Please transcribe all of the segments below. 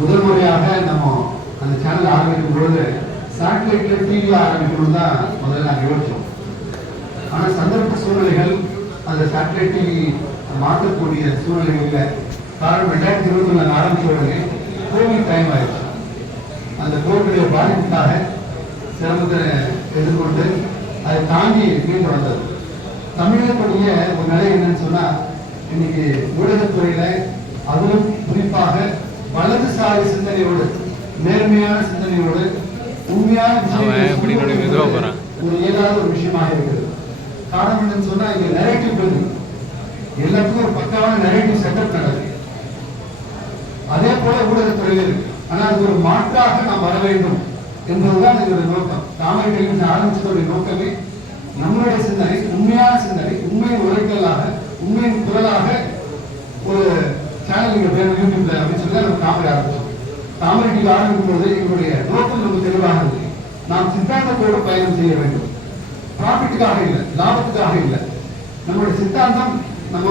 முதல் முறையாக நம்ம அந்த சேனல் ஆரம்பிக்கும் பொழுது சேட்டலைட்ல டிவி ஆரம்பிக்கணும் தான் முதல்ல நாங்கள் யோசிச்சோம். ஆனால் சந்தர்ப்ப சூழ்நிலைகள் அந்த சேட்டலைட் டிவி மாற்றக்கூடிய சூழ்நிலைகள் இல்லை. காரணம் 2021 ஆரம்பிச்ச உடனே கோவிட் டைம் ஆயிடுச்சு. அந்த கோவிடைய பாதிப்புக்காக சிரமத்தை எதிர்கொண்டு அதை தாண்டி மீண்டு வந்தது. தமிழகத்துடைய ஒரு நிலை என்னன்னு சொன்னா, இன்னைக்கு ஊடகத்துறையில அதிலும் குறிப்பாக வலதுசாரி சிந்தனையோடு, நேர்மையான சிந்தனையோடு, உண்மையான ஒரு ஏதாவது ஒரு விஷயமாக இருக்குது. காரணம் என்னன்னு சொன்னா, இங்க நரேட்டிவ் பில்டிங் எல்லாத்துக்கும் ஒரு பக்காவான நரேட்டிவ் செட்டப் நடக்குது. அதே போல ஊடகத்துறையில் இருக்கு. ஆனா அது ஒரு மாற்றாக நாம் வர வேண்டும் என்பதுதான் எங்களுடைய நோக்கம். தாமரை டெலிவிஷன் ஆரம்பிச்சதுடைய நோக்கமே நம்மளுடைய சிந்தனை, உண்மையான சிந்தனை, உண்மையின் உரைக்கலாக, உண்மையின் குரலாக ஒரு சேனல் இங்க பேர் யூடியூப்ல அப்படின்னு சொல்லி நம்ம தாமரை ஆரம்பிச்சோம். தாமரை டிவி ஆரம்பிக்கும் போது எங்களுடைய நோக்கம் நமக்கு தெளிவாக இருக்கு. நாம் சித்தாந்தத்தோடு பயணம் செய்ய வேண்டும். ப்ராஃபிட்டுக்காக இல்லை, லாபத்துக்காக இல்லை. நம்மளுடைய சித்தாந்தம் நம்ம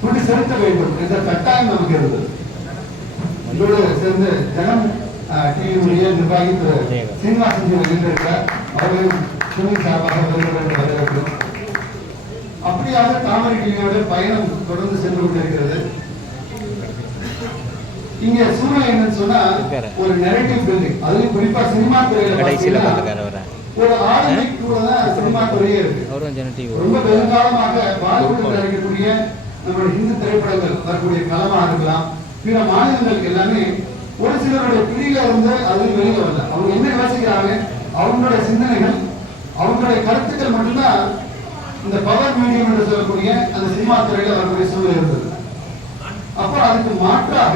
கொண்டு செலுத்த வேண்டும் என்ற கட்டாயம் நமக்கு இருந்தது. இதோடு சேர்ந்து ஜனம் டிவியுடைய நிர்வாகி திரு சீனிவாசன் இருந்திருக்கிறார். அவர்களும் சுனில் சார்பாக வரவேற்கிறோம். அப்படியாக தாமரை டிவியோட பயணம் தொடர்ந்து சென்று கொண்டிருக்கிறது. இங்க சூழ்நிலை என்னன்னு சொன்னா, ஒரு நெரேட்டிவ் பில்டிங், அதுலயும் குறிப்பா சினிமா துறையில ஒரு ஆளுமை கூட தான் சினிமா துறையே இருக்கு. ரொம்ப பெருங்காலமாக பாலிவுட் நடிக்கக்கூடிய நம்மளுடைய இந்து திரைப்படங்கள் வரக்கூடிய களமாக இருக்கலாம், பிற மாநிலங்கள் எல்லாமே ஒரு சிலருடைய பிடியில இருந்து அதில் வெளியில வரல. அவங்க என்ன யோசிக்கிறாங்க, அவங்களுடைய சிந்தனைகள், அவங்களுடைய கருத்துக்கள் மட்டும்தான் இந்த பவர் மீடியம் என்று சொல்லக்கூடிய அந்த சினிமா துறையில வரக்கூடிய சூழல் இருந்தது. அப்போ அதுக்கு மாற்றாக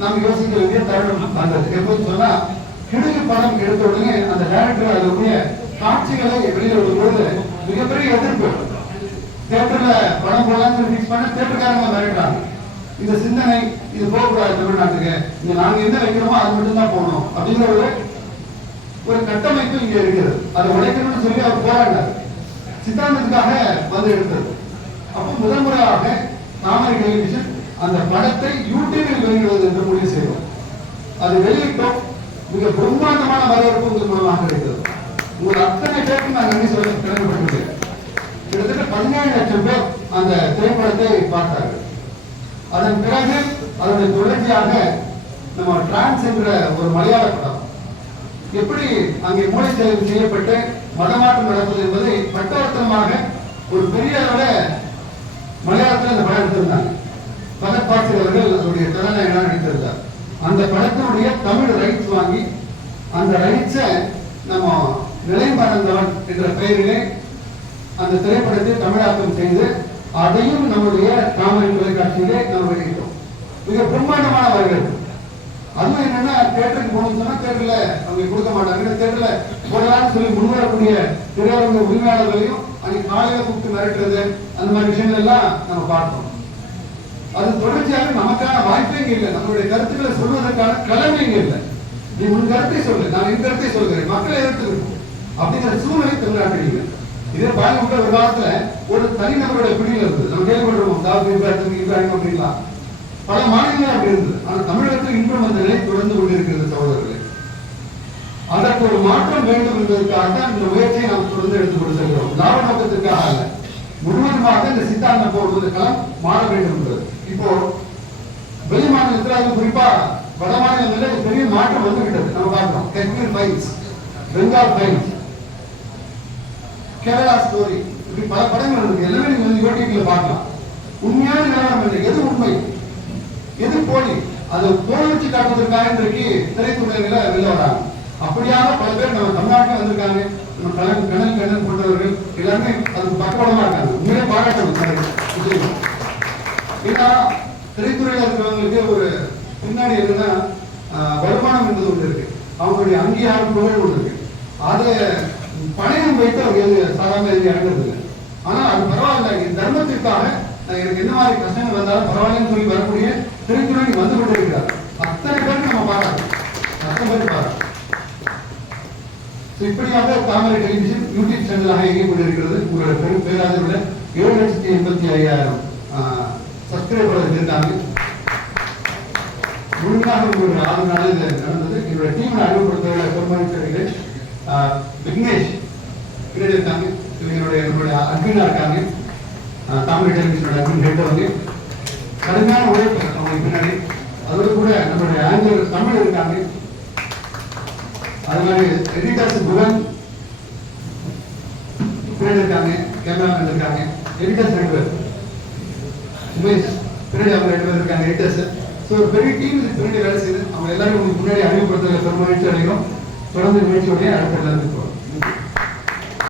நாம் யோசிக்க வேண்டிய தருணம் வந்தது. எப்போது சொன்னா, கிழக்கு படம் எடுத்த உடனே அந்த டைரக்டர் அதனுடைய காட்சிகளை வெளியில வரும்போது மிகப்பெரிய எதிர்ப்பு. தியேட்டர்ல படம் போடலாம்னு ஃபிக்ஸ் பண்ண தியேட்டர்காரங்க மிரட்டுறாங்க. இந்த சிந்தனை இது போகக்கூடாது தமிழ்நாட்டுக்கு, இங்க நாங்க என்ன வைக்கிறோமோ அது மட்டும் தான் போகணும் அப்படிங்கிற ஒரு கட்டமைப்பு இங்க இருக்கிறது. அதை உடைக்கணும்னு சொல்லி அவர் போராடினார். சித்தாந்தத்துக்காக வந்து எடுத்தது. அப்போ முதல் முறையாக தாமரை டெலிவிஷன் அந்த படத்தை யூடியூபில் வெளியிடுவது என்று முடிவு செய்வோம். அது வெளியிட்டோம். மிக பிரம்மாண்டமான வரவேற்பு உங்கள் மூலமாக கிடைத்தது. உங்கள் அத்தனை பேருக்கு நான் நன்றி சொல்ல கடமைப்பட்டுள்ளேன். கிட்டத்தட்ட 17 லட்சம் பேர் அந்த திரைப்படத்தை பார்த்தார்கள். அதன் பிறகு அதனுடைய தொடர்ச்சியாக நம்ம டிரான்ஸ் என்ற ஒரு மலையாள படம் எப்படி அங்கே மூளை செலவு செய்யப்பட்டு மதமாற்றம் நடப்பது என்பதை பட்டவர்த்தனமாக ஒரு பெரிய அளவில் மலையாளத்தில் அந்த படம் எடுத்திருந்தாங்க. பகத் பாசில் அவர்கள் அதனுடைய கதாநாயகனாக நடித்திருந்தார். அந்த படத்தினுடைய தமிழ் ரைட்ஸ் வாங்கி அந்த ரைட்ஸை நம்ம நிலைமறந்தவன் என்ற பெயரிலே அந்த திரைப்படத்தை தமிழாக்கம் செய்து அதையும் நம்முடைய தாமரை தொலைக்காட்சியிலே நம்ம வெளியிட்டோம். மிக பிரம்மாண்டமான வரவேற்பு. அதுவும் என்னன்னா, தியேட்டருக்கு போகணும்னு சொன்னா தியேட்டர்ல அவங்க கொடுக்க மாட்டாங்க. தியேட்டர்ல போடலாம்னு சொல்லி முன்வரக்கூடிய திரையரங்க உரிமையாளர்களையும் அன்னைக்கு காலையில கூப்பிட்டு மிரட்டுறது, அந்த மாதிரி விஷயங்கள் எல்லாம் நம்ம பார்த்தோம். அது தொடர்ச்சியாக நமக்கான வாய்ப்பே இங்க இல்லை. நம்மளுடைய கருத்துக்களை சொல்வதற்கான கிழமை இங்க இல்லை. நீ உன் கருத்தை சொல்லு, நான் என் கருத்தை சொல்கிறேன், மக்களை எடுத்துக்கணும் அப்படிங்கிற சூழ்நிலை தமிழ்நாட்டில் இல்லை. இதே பாலிவுட்ல ஒரு காலத்துல ஒரு தனிநபருடைய பிடியில் இருந்தது. நம்ம கேள்விப்படுறோம் தாவூத் இப்ராஹிம் அப்படின்லாம் பல மாநிலங்கள் அப்படி இருந்தது. ஆனால் தமிழகத்தில் இன்றும் அந்த நிலை தொடர்ந்து கொண்டிருக்கிறது சகோதரர்களே. அதற்கு ஒரு மாற்றம் வேண்டும் என்பதற்காக தான் இந்த முயற்சியை நாம் தொடர்ந்து எடுத்துக் கொடுத்திருக்கிறோம். லாப நோக்கத்திற்காக அல்ல, முழுவதுமாக இந்த சித்தாந்தம் போடுவதற்கெல்லாம் மாற வேண்டும் என்பது. இப்போ வெளி மாநிலத்தில் அது குறிப்பா வட மாநிலங்களில் பெரிய மாற்றம் வந்துவிட்டது. நம்ம பார்க்கிறோம். Kashmir files, Bengal files, Kerala story, இப்படி பல படங்கள் இருக்கு. எல்லாமே நீங்க வந்து யூடியூப்ல பார்க்கலாம். உண்மையான நிலவரம் இல்லை. எது உண்மை, எது போலி, அதை போல் வச்சு காட்டுவதற்காக இன்றைக்கு திரைத்துறையில வெளில வராங்க. அப்படியாக பல பேர் நம்ம தமிழ்நாட்டில் வந்திருக்காங்க. நம்ம கண்ணன் போன்றவர்கள் எல்லாருமே அதுக்கு பக்கபலமா இருக்காங்க. உண்மையிலே பாராட்டணும். ஏன்னா திரைத்துறையில இருக்கிறவங்களுக்கு ஒரு பின்னாடி என்னன்னா வருமானம் என்பது ஒன்று இருக்கு, அவங்களுடைய அங்கீகாரம் புகழ் ஒன்று இருக்கு. அதை பணையம் வைத்து அவங்க சாதாரண இறங்குறது இல்லை. ஆனா அது பரவாயில்ல, தர்மத்திற்காக எனக்கு என்ன மாதிரி கஷ்டங்கள் வந்தாலும் பரவாயில்லன்னு சொல்லி வரக்கூடிய திரைத்துறை வந்து கொண்டே இருக்கிறார். அத்தனை பேருக்கு நம்ம பாராட்டணும், அத்தனை பேருக்கு பாராட்டணும். இப்படியாக தாமரை டெலிவிஷன் யூடியூப் சேனலாக இயங்கிக் கொண்டிருக்கிறது. உங்களோட பேராதரவுல 7,85,000 சப்ஸ்கிரைபர்கள் இருக்காங்க. உண்மையாக ஒரு 6 நாள் இது நடந்தது. என்னோட டீம் அறிவுறுத்தல பெருமாள் விக்னேஷ் பின்னாடி இருக்காங்க. நம்மளுடைய அட்மினா இருக்காங்க. தமிழ் டெலிவிஷனோட அட்மின் ஹெட் வந்து கடுமையான உழைப்பு அவங்க பின்னாடி. அதோடு கூட நம்மளுடைய ஆங்கில தமிழ் இருக்காங்க. அது மாதிரி எடிட்டர்ஸ் புவன் பின்னாடி இருக்காங்க. கேமராமேன் இருக்காங்க. எடிட்டர்ஸ் 2 பேர் உமேஷ் பின்னாடி அவங்க 2 பேர் இருக்காங்க எடிட்டர்ஸ். ஸோ ஒரு பெரிய டீம் பின்னாடி வேலை செய்யுது. அவங்க எல்லாரும் உங்களுக்கு முன்னாடி அறிமுகப்படுத்துறதுல பெருமகிழ்ச்சி அடைகிறோம். தொடர்ந்து முயற்சியோடைய அடுத்த எல்லாத்துக்கும்